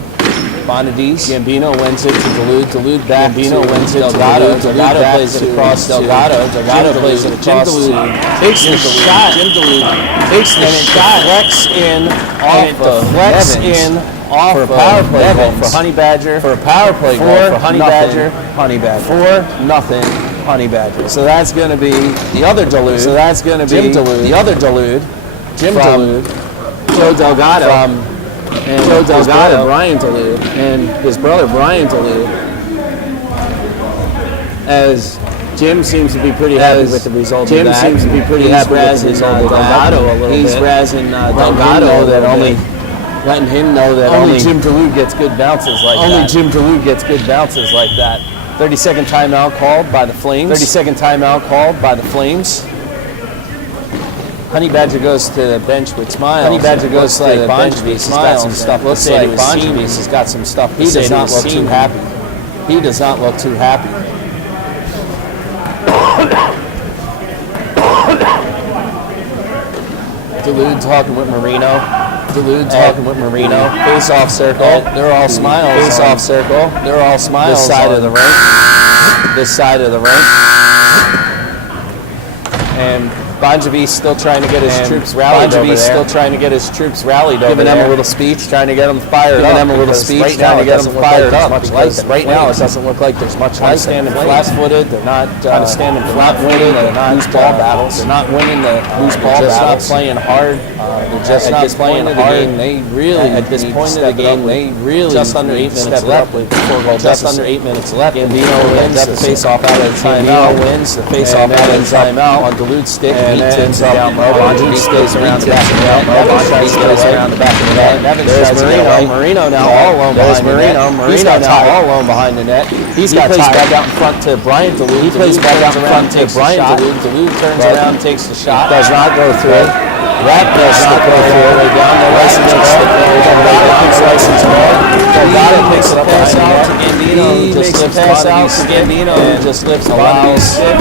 Bonadies. Gambino wins it to Dulude. Dulude back. Gambino wins it to Delgado. Delgado plays it across Delgado. Delgado plays it across Dulude. Takes the shot. Jim Dulude takes the shot. Deflects in off of Nevins. Off for a power play goal for Honey Badger. For a power play goal for Honey Badger. Honey Badger. 4-0 Honey Badger. So that's going to be the other Dulude. So that's going to be Jim Dulude. The other Dulude. Jim Dulude. Joe Delgado. And Joe Delgado, Brian Dulude, and his brother Brian Dulude. As Jim seems to be pretty happy with the result. Jim seems to be pretty happy with the result of Delgado a little bit. He's razzing Delgado that only letting him know that only Jim Dulude gets good bounces like that. Only Jim Dulude gets good bounces like that. 30-second timeout called by the Flames. 30-second timeout called by the Flames. Honey Badger goes to the bench with smiles. Honey Badger goes to the bench with smiles. Got some stuff. Let's say Bonjavis has got some stuff. He does not look too happy. He does not look too happy. Dulude talking with Marino. Dulude talking with Marino. Face-off circle. They're all smiles. Face-off circle. They're all smiles. This side of the rink. This side of the rink. And Bonjavis still trying to get his troops rallied over there. Still trying to get his troops rallied over there. Giving them a little speech, trying to get them fired up. Giving them a little speech, trying to get them fired up. Right now, it doesn't look like there's much life. Standing flat-footed. They're not standing flat-footed. They're not loose ball battles. They're not winning the loose ball battles. They're just not playing hard. They're just not playing hard. They really, at this point of the game, they really just under 8 minutes left. Just under 8 minutes left. Gambino wins the face-off out of the timeout. Wins the face-off out of the timeout on Dulude stick. And ends up down low. Bonjavis stays around the back of the net. Bonjavis stays around the back of the net. Nevins tries to get away. Marino now all alone behind the net. Marino now all alone behind the net. He plays back out in front to Brian Dulude. He plays back out in front to Brian Dulude. Dulude turns around and takes the shot. Does not go through. Rapp does not go through. Way down the license. Delgado picks the license more. Delgado picks the pass out to Gambino. Just lifts pass out to Gambino. And just lifts Bonjavis and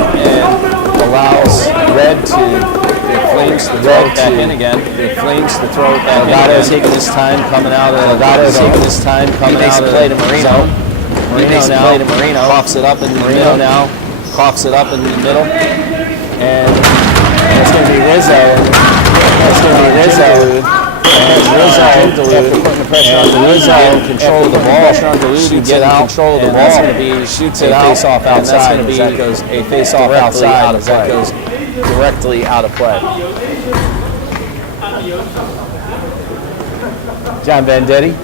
allows Red to the Flames to throw it back in again. The Flames to throw it back in. Delgado taking his time coming out of Delgado taking his time coming out of play to Marino. Marino now play to Marino. Coughs it up in Marino now. Coughs it up in the middle. And it's going to be Rizzo. It's going to be Rizzo. And Rizzo After putting the pressure on Duluth, and control the ball. Pressure on Duluth, shoots it out. Control the ball. That's going to be shoots it out. Face off outside. That goes a face off outside. That goes directly out of play. John Vendetti.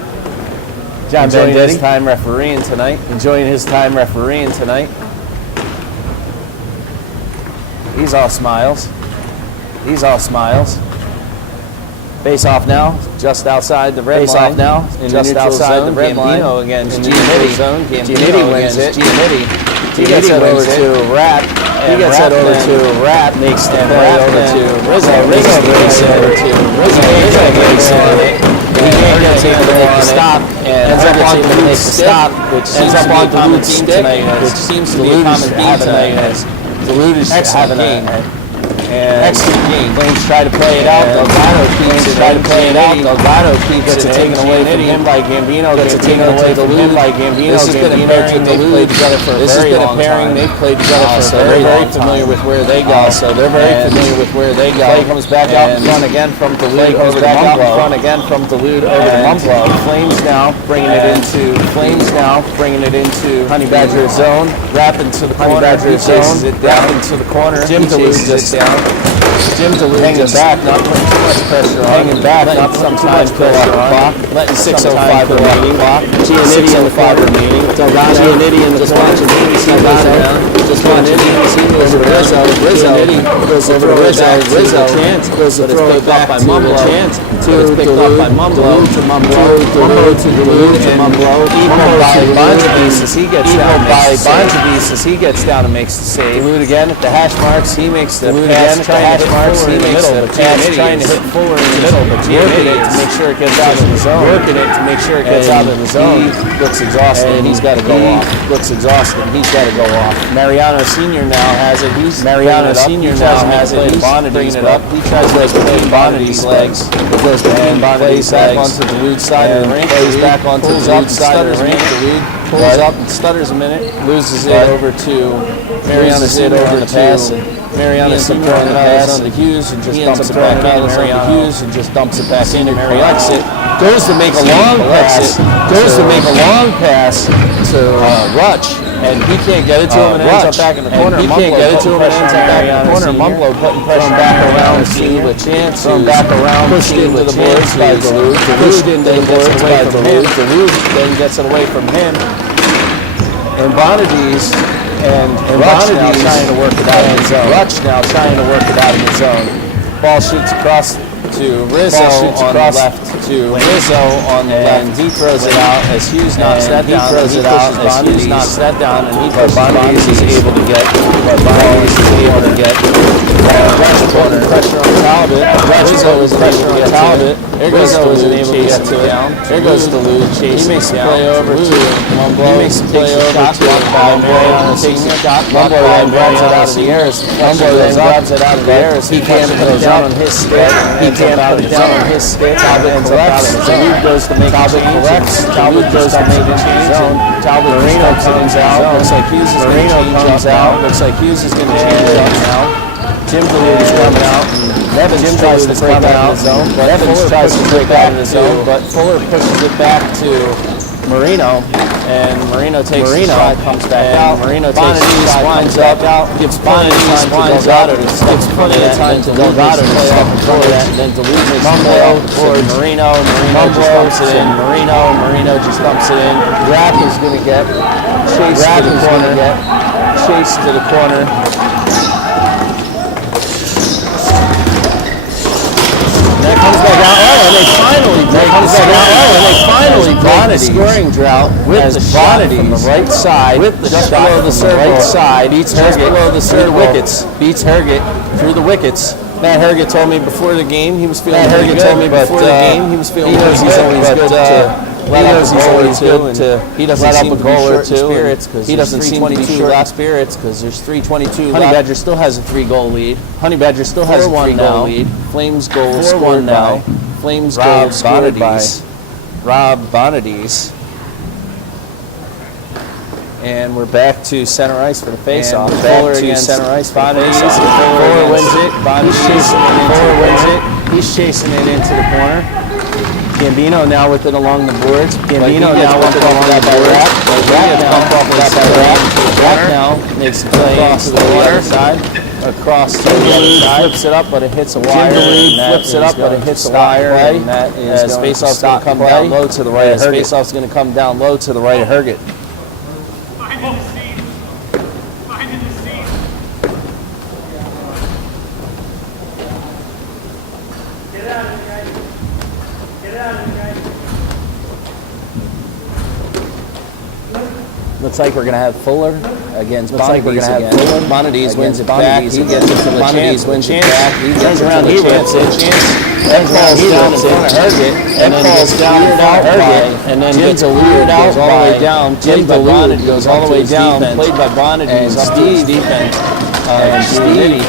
John enjoying Vendetti. His time refereeing tonight. Enjoying his time refereeing tonight. He's all smiles. He's all smiles. Face off now, just outside the red line. Face off now, just outside the red line. Against Giannitti. Giannitti wins it. He gets it over to Rapp. He gets it over to Rapp. Makes the play over to Rizzo. Rizzo breaks it over to Rizzo. Rizzo breaks it. He can't get able to make the stop. And ends up on the stop, which ends up on Duluth's tonight, which seems to be a common theme tonight. Duluth is having excellent game. Flames try to play it out. Delgado keeps it. Delgado keeps it taken away from him by Gambino. Gets it taken away from him by Gambino. This has been a pairing they've played together for a very long time. They've played together for a very long time. They're very familiar with where they go. Play comes back out in front again from Duluth over to Mumblo. Flames now bringing it into Honey Badger zone. Wrap into the Honey Badger zone. Wrap into the corner. Jim Duluth is down. Jim Duluth hanging back, not putting too much pressure on. Hanging back, not putting too much pressure on. Letting 6:05 remaining. Giannitti in the 5 remaining. Giannitti in the corner. Just watching Giannitti goes over to Rizzo. Giannitti goes over to Rizzo. Chance goes to throw it back by Mumblo. Chance to Duluth. Mumblo to Mumblo. Mumblo to Duluth and Mumblo. Equal by Bonjavis as he gets down and makes the save. Duluth again at the hash marks. He makes the pass trying to hit forward in the middle. The pass trying to hit forward in the middle, but Giannitti to make sure it gets out of the zone. Working it to make sure it gets out of the zone. He looks exhausted. And he's got to go off. Mariano Senior now has it. He's bringing it up. He tries to play Bonadi's legs. He goes between Bonadi's legs. Plays back onto the Duluth side of the rink. Plays back onto the Duluth side of the rink. Pulls up and stutters a minute. Loses it over to Mariano Senior on the pass. Mariano Senior throwing the pass on the Hughes and just dumps it back in. Collects it. Goes to make a long pass. To Rutch. And he can't get it to him and ends up back in the corner. Mumblo putting pressure back around to the chance. Pushed into the boards by Duluth. Duluth then gets it away from him. And Bonadi's now trying to work it out in the zone. Rutch now trying to work it out in the zone. Ball shoots across to Rizzo on the left. And he throws it out as Hughes knocks that down. And Bonadi's is able to get. Pressure on Talbot. Rizzo is pressure on Talbot. Rizzo isn't able to get to it. There goes Duluth chasing. He makes the play over to Mumblo. He takes a shot Mumblo then grabs it out of the air. He can't put it down on his stick. Talbot collects. Duluth goes to make a change. Talbot goes to make a change. Marino comes out. Looks like Hughes is going to change up now. Jim Duluth is coming out. Evans tries to break out of the zone, but Evans tries to break out of the zone, but Fuller pushes it back to Marino, and Marino takes a shot, comes back out. Marino takes a shot, winds up, gives plenty of time to Delgado to play off and cover that, and then Duluth makes the play off towards Marino. Marino just dumps it in. Marino just dumps it in. Rapp is going to get chased to the corner. That comes back out. And they finally break the scoring drought with the shot from the right side. Just below the circle. Beats Herget through the wickets. Through the wickets. Matt Herget told me before the game he was feeling good. He knows he's always good he doesn't seem to be short spirits because there's 3:22 left because there's 3:22 left. Honey Badger still has a 3-goal lead. Flames goal scored now. Flames goal scored by Rob Bonadies. And we're back to center ice for the face-off. Fuller against center ice for the face-off. Fuller wins it. He's chasing it into the corner. Gambino now with it along the boards. Gambino now with it along the boards. Rat now off of that by Rat. Rat now makes the play across to the other side. Across to the other side. Flips it up, but it hits a wire. Flips it up, but it hits a wire. And that is Faceoff's going to come down low to the right of Herget. Faceoff's going to come down low to the right of Herget. Looks like we're going to have Fuller against Bonadies again. Bonadies wins it back. He gets it to the Chance. Wins it back. He turns around. He rips it. Ed falls down in front of Herget. Ed falls down in front of Herget. And then gets weird out all the way down. Played by Bonadies goes all the way down. Played by Bonadies up to his defense. And Steve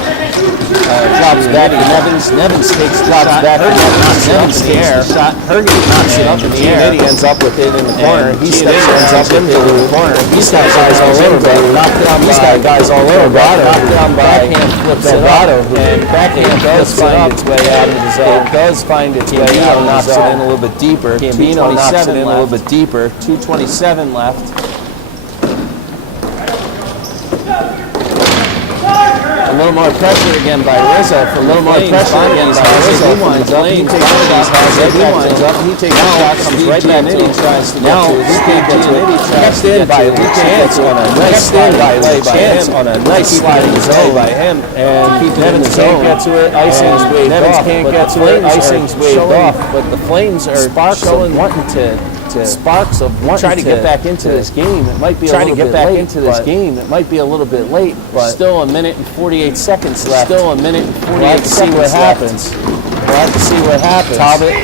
drops back to Nevins. Nevins drops back to Nevins. Nevins takes the shot. Herget knocks it up in the air. He ends up with it in the corner. He steps ends up with it in the corner. He's got guys all over, but knocked down by. He's got guys all over. Knocked down by. Backhand flips it up. And backhand does find its way out of the zone. It does find its way out. Knocks it in a little bit deeper. Gambino knocks it in a little bit deeper. 2:27 left. A little more pressure again by Rizzo. For a little more pressure again by Rizzo. He winds up. He takes the shot. He winds up. He takes the shot. Comes right back to him. Tries to get to it. He can't get to it. Kept in by Chance on a nice sliding play by him. On a nice sliding play by him. And Nevins can't get to it. Icing's waved off. Nevins can't get to it. Icing's waved off. But the Flames are showing wanting to. Sparks of wanting try to get back into this game. It might be a little bit late. Into this game. It might be a little bit late, but still a minute and 48 seconds left. Still a minute and 48 seconds. We'll have to see what happens. We'll have to see what happens. Talbot.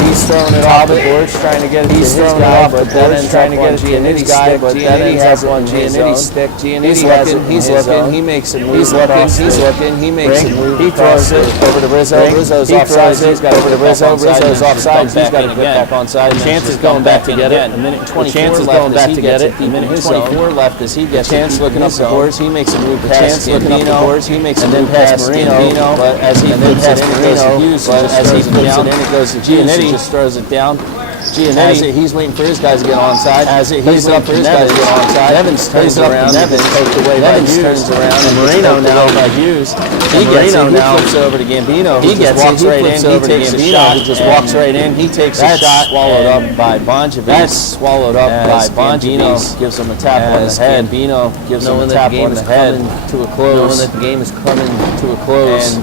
He's throwing it off the boards, trying to get it. He's throwing it off, but then trying to get Giannitti's guy. But then he has one Giannitti's stick. Giannitti has it. He's looking. He makes a move. He's looking. He's looking. He makes a move. He throws it over to Rizzo. Rizzo's offside. He's got over to Rizzo. Rizzo's offside. He's got to get back onside. Chance is going back to get it. A minute 24 Chance is going back to get it. A minute 24 left as he gets Chance looking up the boards. He makes a move. Chance looking up the boards. He makes a move past Marino. But as he puts it in, it goes to Hughes. As he puts it in, it goes to Giannitti. Just throws it down. Giannitti, he's waiting for his guys to get onside. As it he's up for his guys to get onside. Nevins turns around. Nevins poked away by Hughes. Turns around. And Marino now by Hughes. He gets it. He flips over to Gambino. He gets it. He flips over to Gambino. He just walks right in. He takes a shot. Swallowed up by Bonjevic. That's swallowed up by Bonjevic. Gives him a tap on the head. Gambino gives him a tap on the head. To a close. Knowing that the game is coming to a close.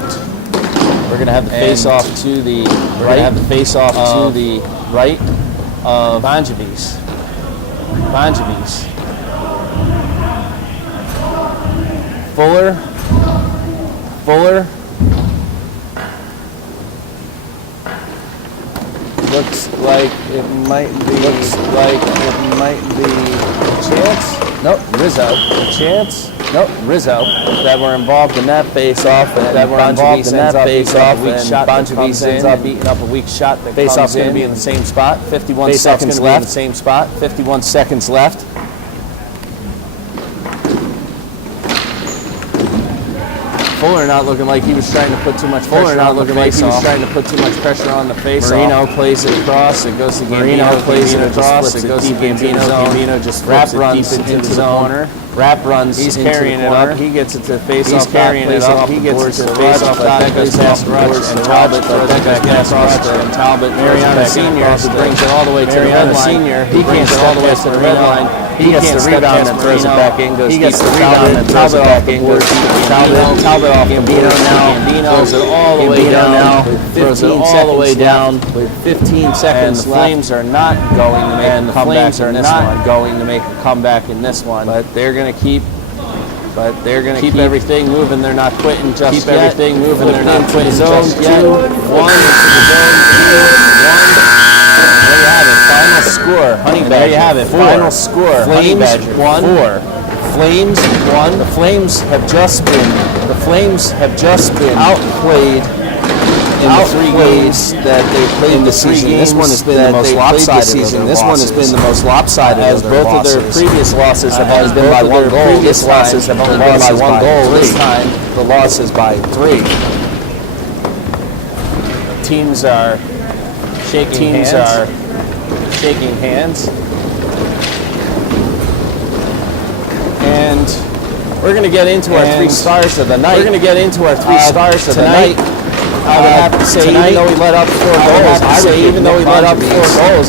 We're going to have the face-off to the right. We're going to have the face-off to the right of Bonjevic. Fuller. Looks like it might be Chance. Nope, Rizzo. Chance. Nope, Rizzo. That were involved in that face-off. That were involved in that face-off. And Bonjevic ends up beating up a weak shot. The face-off's going to be in the same spot. 51 seconds left. The same spot. 51 seconds left. Fuller not looking like he was trying to put too much pressure on the face-off. Marino plays it across. It goes to Gambino. Plays it across. It goes to Gambino. Gambino just wrap runs into the corner. Wrap runs. He's carrying it up. He gets it to face off. He's carrying it up. He gets it to face off. That goes past Rush and Talbot throws it back across and Talbot. Mariano Senior who brings it all the way to the red line. Senior he can't all the way to the red line. He gets the rebound and throws it back in. He gets the rebound and throws it back in. Talbot off Gambino now. Throws it all the way down now. Throws it all the way down with 15 seconds left. The Flames are not going to make a comeback in this one. Going to make a comeback in this one. But they're going to keep everything moving. They're not quitting just yet. Keep everything moving. They're not quitting just yet. 2-1. There you have it. Final score. Honey Badger. There you have it. Final score. Flames 1. Flames 1. The Flames have just been outplayed in the 3 games that they played in the season. This one has been the most lopsided season. This one has been the most lopsided as both of their previous losses have only been by 1 goal. Previous losses have only been by 1 goal. This time the loss is by 3. Teams are teams are shaking hands. And we're going to get into our 3 stars of the night. We're going to get into our 3 stars of the night. I would have to say, even though we let up 4 goals,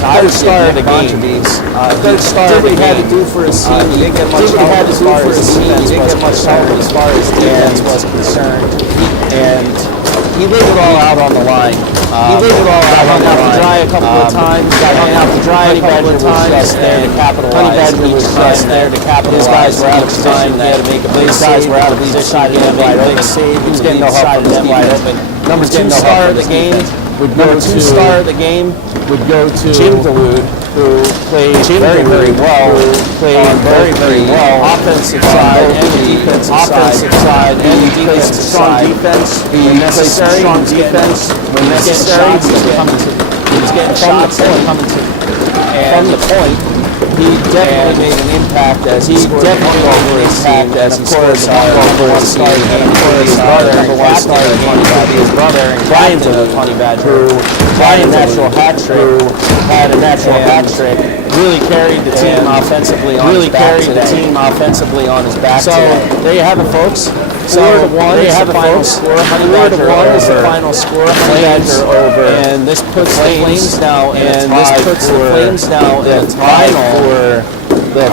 third star of the game. Third star did what he had to do for his team. He didn't get much help as far as defense was concerned. And he laid it all out on the line. Got hung out to dry a couple of times. Honey Badger was just there to capitalize. His guys were out of position. He had to make a big save. He had to make a big save. He was getting no help from them wide open. Number 2 star of the game would go to Jim Dulude, who played very well. Offensive side and the defensive side. He played some strong defense when necessary. He was getting shots that were coming to from the point. He definitely made an impact as he scored the 1 goal for his team. And of course, his brother and Brian Dulude, Honey Badger, who had a natural hat trick, really carried the team offensively on his back So there you have it, folks. 4-1 is the final score. Honey Badger over. And this puts the Flames now in a tie for the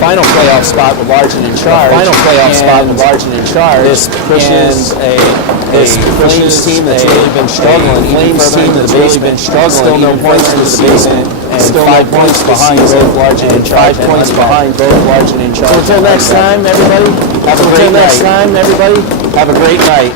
final playoff spot with Largen in charge. This pushes a Flames team that's really been struggling. Still no points in the season. And still 5 points behind both Largen in charge. Until next time, everybody, have a great night.